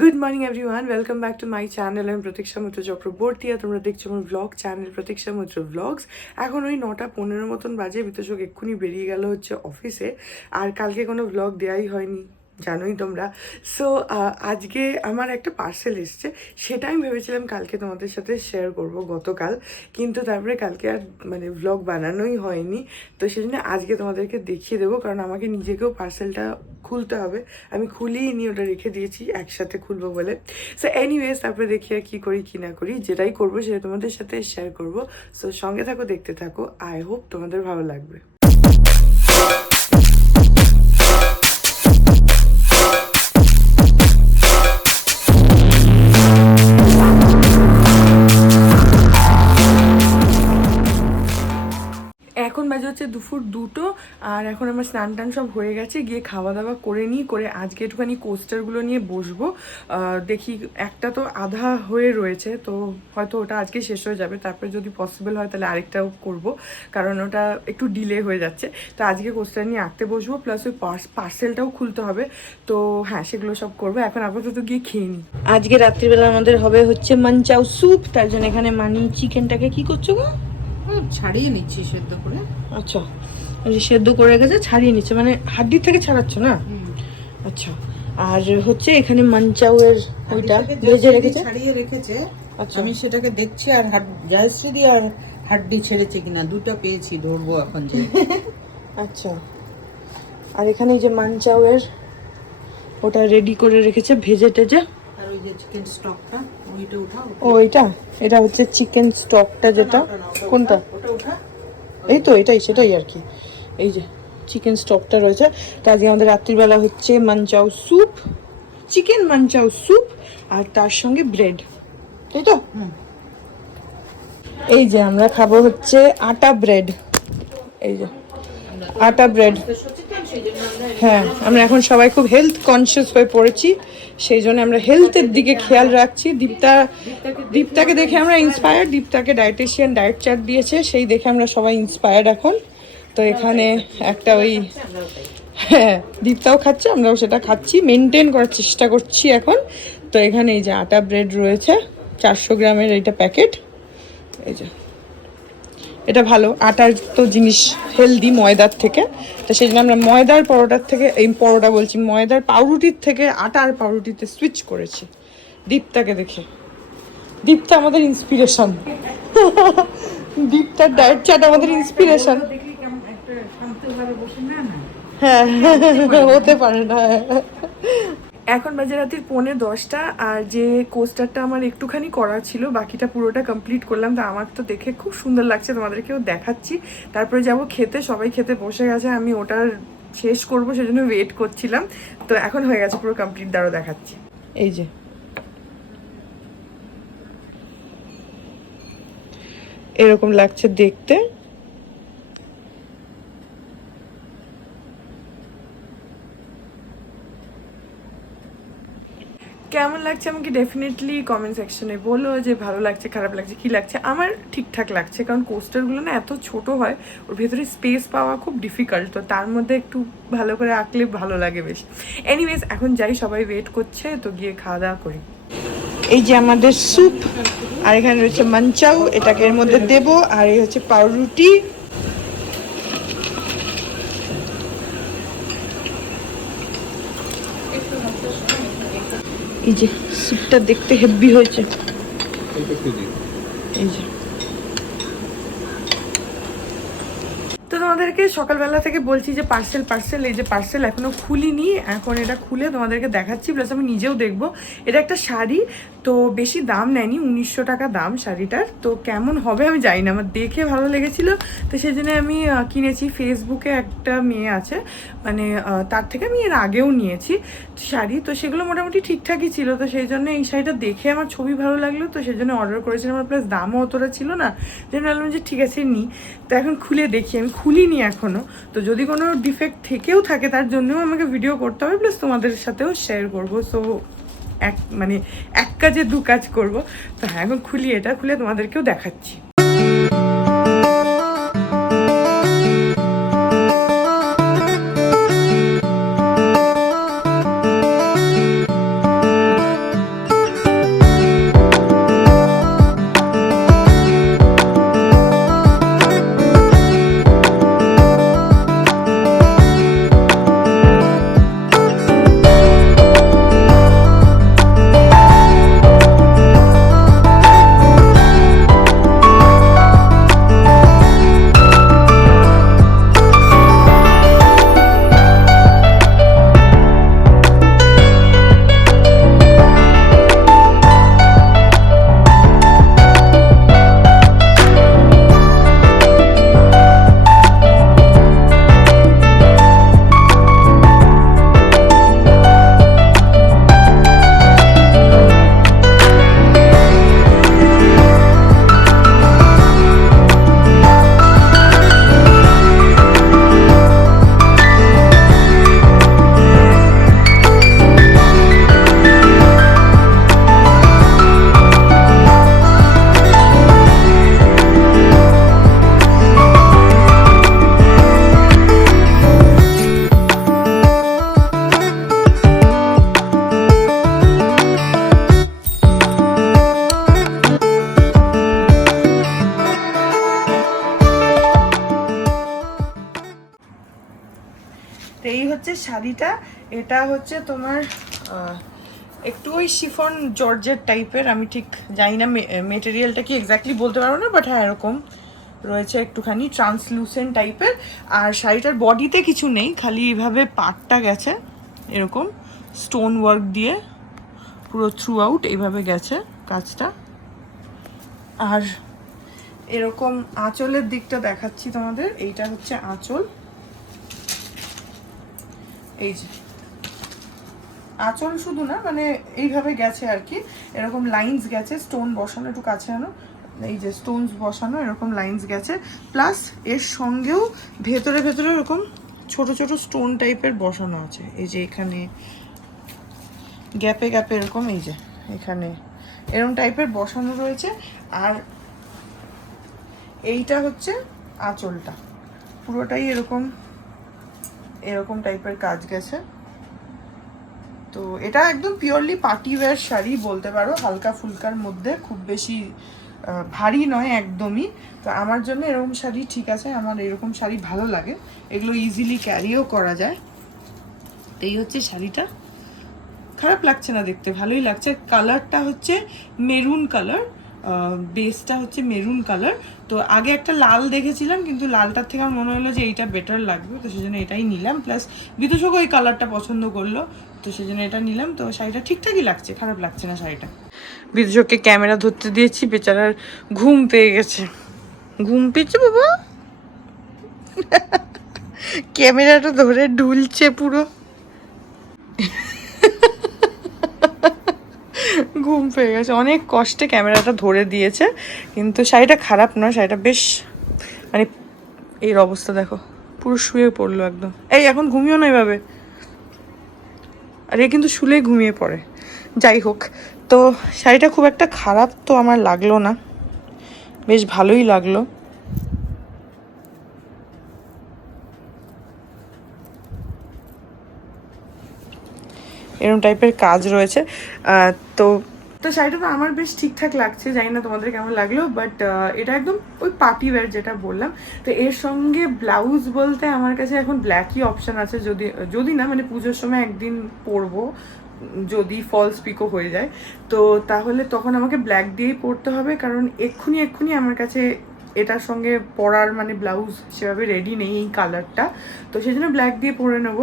Good morning everyone welcome back to my channel আমি প্রতীক্ষা মিত্র চক্রবর্তী আর তোমরা দেখছ আমার ব্লগ চ্যানেল প্রতীক্ষা মিত্র ব্লগস এখন ওই নটা পনেরো মতন বাজে, বিতোষক এক্ষুনি বেরিয়ে গেল হচ্ছে অফিসে আর কালকে কোনো ব্লগ দেওয়াই হয়নি। জানোই তোমরা। সো আজকে আমার একটা পার্সেল এসছে। সেটা আমি ভেবেছিলাম কালকে তোমাদের সাথে শেয়ার করব গতকাল। কিন্তু তারপরে কালকে আর মানে ব্লগ বানানোই হয়নি। তো সেই জন্য আজকে তোমাদেরকে দেখিয়ে দেবো। কারণ আমাকে নিজেকেও পার্সেলটা খুলতে হবে। আমি খুলিয়ে নি ওটা রেখে দিয়েছি, একসাথে খুলবো বলে। সো এনিওয়েজ তারপরে দেখি আর কী করি, কী না করি। যেটাই করব, সেটা তোমাদের সাথে শেয়ার করব। সো সঙ্গে থাকো, দেখতে থাকো। আই হোপ তোমাদের ভালো লাগবে। দুপুর দুটো, আর এখন আমার স্নান টান সব হয়ে গেছে, গিয়ে খাওয়া দাওয়া করে নিই, করে আজকে একটুখানি কোস্টারগুলো নিয়ে বসবো। দেখি একটা তো আধা হয়ে রয়েছে, তো হয়তো ওটা আজকে শেষ হয়ে যাবে, তারপরে যদি পসিবল হয় তাহলে আরেকটাও করব, কারণ ওটা একটু ডিলে হয়ে যাচ্ছে। তো আজকে কোস্টার নিয়ে আঁকতে বসবো প্লাস ওই পার্সেলটাও খুলতে হবে, তো হ্যাঁ সেগুলো সব করব, এখন আপাতত গিয়ে খেয়ে নিই। আজকে রাত্রিবেলা আমাদের হবে হচ্ছে মানচাও স্যুপ তার জন্য এখানে মানি চিকেনটাকে কি করছ গো? ছাড়িয়ে নিচ্ছি সেদ্ধ করে। আচ্ছা। সেদ্ধ করে রেখেছে ছাড়িয়ে নিচ্ছে। মানে হাড্ডির থেকে ছাড়াচ্ছ না? আচ্ছা। আর হচ্ছে এখানে মানচাউয়ের ওইটা ভেজে রেখেছে? ছাড়িয়ে রেখেছে আচ্ছা। আমি সেটাকে দেখছি আর জয়শ্রী আর হাড্ডি ছেড়েছে কিনা দুটো পেয়েছি ধরবো এখন যে। আচ্ছা। আর এখানে এই যে মানচাউয়ের ওটা রেডি করে রেখেছে ভেজে টেজে। যে চিকেন স্টকটা ওইটা উঠাও ও এটা? এটা হচ্ছে চিকেন স্টকটা যেটা। কোনটা? এই তো এটাই সেটাই আর কি। এই যে চিকেন স্টকটা রয়েছে। তো আজকে আমাদের রাত্রিবেলা হচ্ছে manchow soup chicken manchow soup আর তার সঙ্গে ব্রেড তাই তো। এই যে আমরা খাব হচ্ছে আটা ব্রেড এই যে আটা ব্রেড হ্যাঁ আমরা এখন সবাই খুব হেলথ কনসিয়াস হয়ে পড়েছি, সেই জন্য আমরা হেলথের দিকে খেয়াল রাখছি। দীপ্তা, দীপ্তাকে দেখে আমরা ইন্সপায়ার দীপ্তাকে ডায়েটিশিয়ান ডায়েট চার্ট দিয়েছে, সেই দেখে আমরা সবাই ইন্সপায়ার্ড এখন। তো এখানে একটা ওই হ্যাঁ দীপ্তাও খাচ্ছে, আমরাও সেটা খাচ্ছি মেনটেন করার চেষ্টা করছি এখন। তো এখানে এই যে আটা ব্রেড রয়েছে, চারশো গ্রামের এইটা প্যাকেট এই যে। এটা ভালো। আটার তো জিনিস হেলদি ময়দার থেকে। তো সেই জন্য আমরা ময়দার পরোটার থেকে এই পরোটা বলছি। ময়দার পাউরুটির থেকে আটার পাউরুটিতে সুইচ করেছি। দীপ্তাকে দেখে। দীপ্তা আমাদের ইন্সপিরেশন দীপ্তার ডায়েট চাট আমাদের ইন্সপিরেশন না না হ্যাঁ হতে পারে না। এখন বাজে রাতের পৌনে দশটা আর যে কোস্টারটা আমার একটুখানি করা ছিল, বাকিটা পুরোটা কমপ্লিট করলাম। তো আমার তো দেখে খুব সুন্দর লাগছে, তোমাদেরকেও দেখাচ্ছি। তারপরে যাব খেতে, সবাই খেতে বসে গেছে, আমি ওটার শেষ করব, সেজন্য ওয়েট করছিলাম। তো এখন হয়ে গেছে পুরো কমপ্লিট দাঁড়ো দেখাচ্ছি। এই যে। এরকম লাগছে দেখতে। কেমন লাগছে আমাকে ডেফিনেটলি কমেন্ট সেকশনে বলো যে ভালো লাগছে, খারাপ লাগছে, কি লাগছে। আমার ঠিকঠাক লাগছে, কারণ কোস্টারগুলো না এত ছোট হয়, ওর ভেতরে স্পেস পাওয়া খুব ডিফিকাল্ট তো তার মধ্যে একটু ভালো করে আঁকলে ভালো লাগে বেশ। এনিওয়েজ এখন যাই, সবাই ওয়েট করছে, তো গিয়ে খাওয়া দাওয়া করি। এই যে আমাদের স্যুপ আর এখানে রয়েছে মাঞ্চাও, এটাকে এর মধ্যে দেব, আর এই হচ্ছে পাউরুটি। এই যে স্যুপটা দেখতে হেভি হয়েছে। এই যে তো তোমাদেরকে সকালবেলা থেকে বলছি যে পার্সেল পার্সেল এই যে পার্সেল এখনও খুলিনি, এখন এটা খুলে তোমাদেরকে দেখাচ্ছি প্লাস আমি নিজেও দেখব। এটা একটা শাড়ি, তো বেশি দাম নেয়নি, উনিশশো টাকা দাম শাড়িটার। তো কেমন হবে আমি জানি না, আমার দেখে ভালো লেগেছিল। তো সেই জন্য আমি কিনেছি। ফেসবুকে একটা মেয়ে আছে মানে তার থেকে আমি এর আগেও নিয়েছি শাড়ি। তো সেগুলো মোটামুটি ঠিকঠাকই ছিল, তো সেই জন্য এই শাড়িটা দেখে আমার ছবি ভালো লাগল। তো সেই জন্য অর্ডার করেছিলাম, আর প্লাস দামও অতটা ছিল না। জন্য বললাম যে ঠিক আছে নিই তো এখন খুলে দেখি, আমি খুলিনি এখনও তো যদি কোনো ডিফেক্ট থেকেও থাকে, তার জন্যও আমাকে ভিডিও করতে হবে প্লাস তোমাদের সাথেও শেয়ার করব। সো এক মানে এক কাজে দু কাজ করব। তো হ্যাঁ এখন খুলি এটা, খুলে তোমাদেরকেও দেখাচ্ছি। হচ্ছে শাড়িটা, এটা হচ্ছে তোমার একটু ওই শিফন জর্জের টাইপের, আমি ঠিক জানি না মেটেরিয়ালটা কি এক্স্যাক্টলি বলতে পারব না বাট হ্যাঁ এরকম রয়েছে একটুখানি ট্রান্সলুসেন্ট টাইপের, আর শাড়িটার বডিতে কিছু নেই, খালি এইভাবে পাটটা গেছে, এরকম স্টোন ওয়ার্ক দিয়ে পুরো থ্রু আউট এইভাবে গেছে কাজটা। আর এরকম আঁচলের দিকটা দেখাচ্ছি তোমাদের, এইটা হচ্ছে আঁচল। এই যে। আঁচল শুধু না মানে এইভাবে গেছে আর কি। এরকম লাইন্স গেছে স্টোন বসানো, একটু কাছে আনো। এই যে স্টোনস বসানো, এরকম লাইন্স গেছে। প্লাস এর সঙ্গেও ভেতরে ভেতরে এরকম ছোট ছোট স্টোন টাইপের বসানো আছে। এই যে এখানে গ্যাপে গ্যাপে এরকম, এই যে এখানে এরকম টাইপের বসানো রয়েছে। আর এইটা হচ্ছে আঁচলটা। পুরোটাই এরকম এরকম টাইপের কাজ গেছে। তো এটা একদম পিওরলি পার্টি ওয়্যার শাড়ি বলতে পারো, হালকা ফুলকার মধ্যে, খুব বেশি ভারী নয় একদমই। তো আমার জন্য এরকম শাড়ি ঠিক আছে, আমার এরকম শাড়ি ভালো লাগে। এগুলো ইজিলি ক্যারিও করা যায়। এই হচ্ছে শাড়িটা। খারাপ লাগছে না দেখতে, ভালোই লাগছে। কালারটা হচ্ছে মেরুন কালার বেসটা হচ্ছে মেরুন কালার তো আগে একটা লাল দেখেছিলাম, কিন্তু লালটার থেকে আমার মনে হলো যে এইটা বেটার লাগবে। তো সেজন্য এটাই নিলাম। প্লাস বিদুষক ওই কালারটা পছন্দ করল। তো সেজন্য এটা নিলাম। তো শাড়িটা ঠিকঠাকই লাগছে, খারাপ লাগছে না শাড়িটা। বিদুষককে ক্যামেরা ধরতে দিয়েছি, বেচারার ঘুম পেয়ে গেছে। ঘুম পেয়েছে বাবা? ক্যামেরাটা ধরে ঢুলছে পুরো। ঘুম পেয়ে গেছে। অনেক কষ্টে ক্যামেরাটা ধরে দিয়েছে, কিন্তু শাড়িটা খারাপ নয়, শাড়িটা বেশ মানে এর অবস্থা দেখো, পুরো শুয়ে পড়ল একদম। এই, এখন ঘুমিও না এভাবে। আর এ কিন্তু শুলে ঘুমিয়ে পড়ে। যাই হোক, তো শাড়িটা খুব একটা খারাপ তো আমার লাগল না। বেশ ভালোই লাগল। এরকম টাইপের কাজ রয়েছে। তো তো শাড়িটা তো আমার বেশ ঠিকঠাক লাগছে, জানি না তোমাদের কেমন লাগল বাট এটা একদম ওই পার্টি ওয়্যার যেটা বললাম। তো এর সঙ্গে ব্লাউজ বলতে আমার কাছে এখন ব্ল্যাকই অপশান আছে, যদি যদি না মানে পুজোর সময় একদিন পরবো, যদি ফলস পিকো হয়ে যায়। তো তাহলে তখন আমাকে ব্ল্যাক দিয়েই পরতে হবে, কারণ এক্ষুনি এক্ষুনি আমার কাছে এটার সঙ্গে পরার মানে ব্লাউজ সেভাবে রেডি নেই এই কালারটা তো সেই জন্য ব্ল্যাক দিয়ে পরে নেব।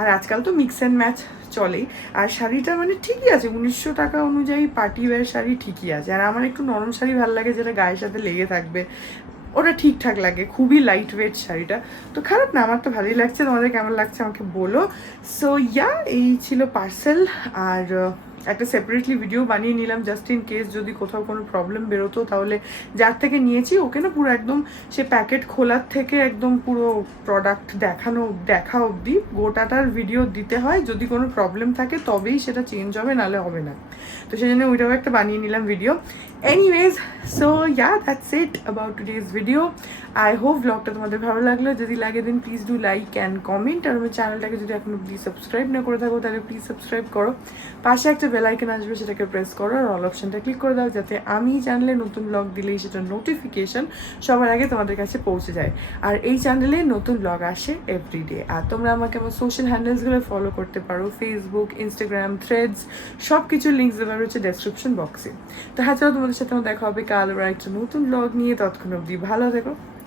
আর আজকাল তো মিক্স অ্যান্ড ম্যাচ চলেই আর শাড়িটা মানে ঠিকই আছে, উনিশশো টাকা অনুযায়ী পার্টি ওয়্যার শাড়ি ঠিকই আছে। আর আমার একটু নরম শাড়ি ভালো লাগে যেটা গায়ের সাথে লেগে থাকবে, ওটা ঠিকঠাক লাগে, খুবই লাইট ওয়েট শাড়িটা। তো খারাপ না, আমার তো ভালোই লাগছে, তোমাদের কেমন লাগছে আমাকে বলো। সো ইয়া এই ছিল পার্সেল আর একটা সেপারেটলি ভিডিও বানিয়ে নিলাম জাস্ট ইন কেস যদি কোথাও কোনো প্রবলেম বেরোতো, তাহলে যার থেকে নিয়েছি, ওকে না পুরো একদম সে প্যাকেট খোলার থেকে একদম পুরো প্রোডাক্ট দেখানো, দেখা অবধি গোটাটার ভিডিও দিতে হয়। যদি কোনো প্রবলেম থাকে, তবেই সেটা চেঞ্জ হবে, নাহলে হবে না। তো সেই জন্য ওইটাও একটা বানিয়ে নিলাম video anyways so yeah that's it about today's video I hope ব্লগটা তোমাদের ভালো লাগল। যদি লাগে then please do like and comment আর আমার চ্যানেলটাকে যদি এখনও প্লিজ সাবস্ক্রাইব না করে থাকো, তাহলে প্লিজ সাবস্ক্রাইব করো। পাশে একটা বেল আইকন আসবে, সেটাকে প্রেস করো আর অল অপশনটা ক্লিক করে দাও, যাতে আমি চ্যানেলে নতুন ব্লগ দিলেই সেটা নোটিফিকেশন সবার আগে তোমাদের কাছে পৌঁছে যায়। আর এই চ্যানেলে নতুন ব্লগ আসে এভরিডে আর তোমরা আমাকে আমার সোশ্যাল হ্যান্ডেলসগুলো ফলো করতে পারো ফেসবুক ইনস্টাগ্রাম থ্রেডস সব কিছু লিঙ্কস দেওয়া রয়েছে ডেসক্রিপশন বক্সে তো হ্যাঁ তোমাদের সাথে আমার দেখা হবে কাল আবার একটা নতুন ব্লগ নিয়ে। ততক্ষণ অবধি ভালো থেকো।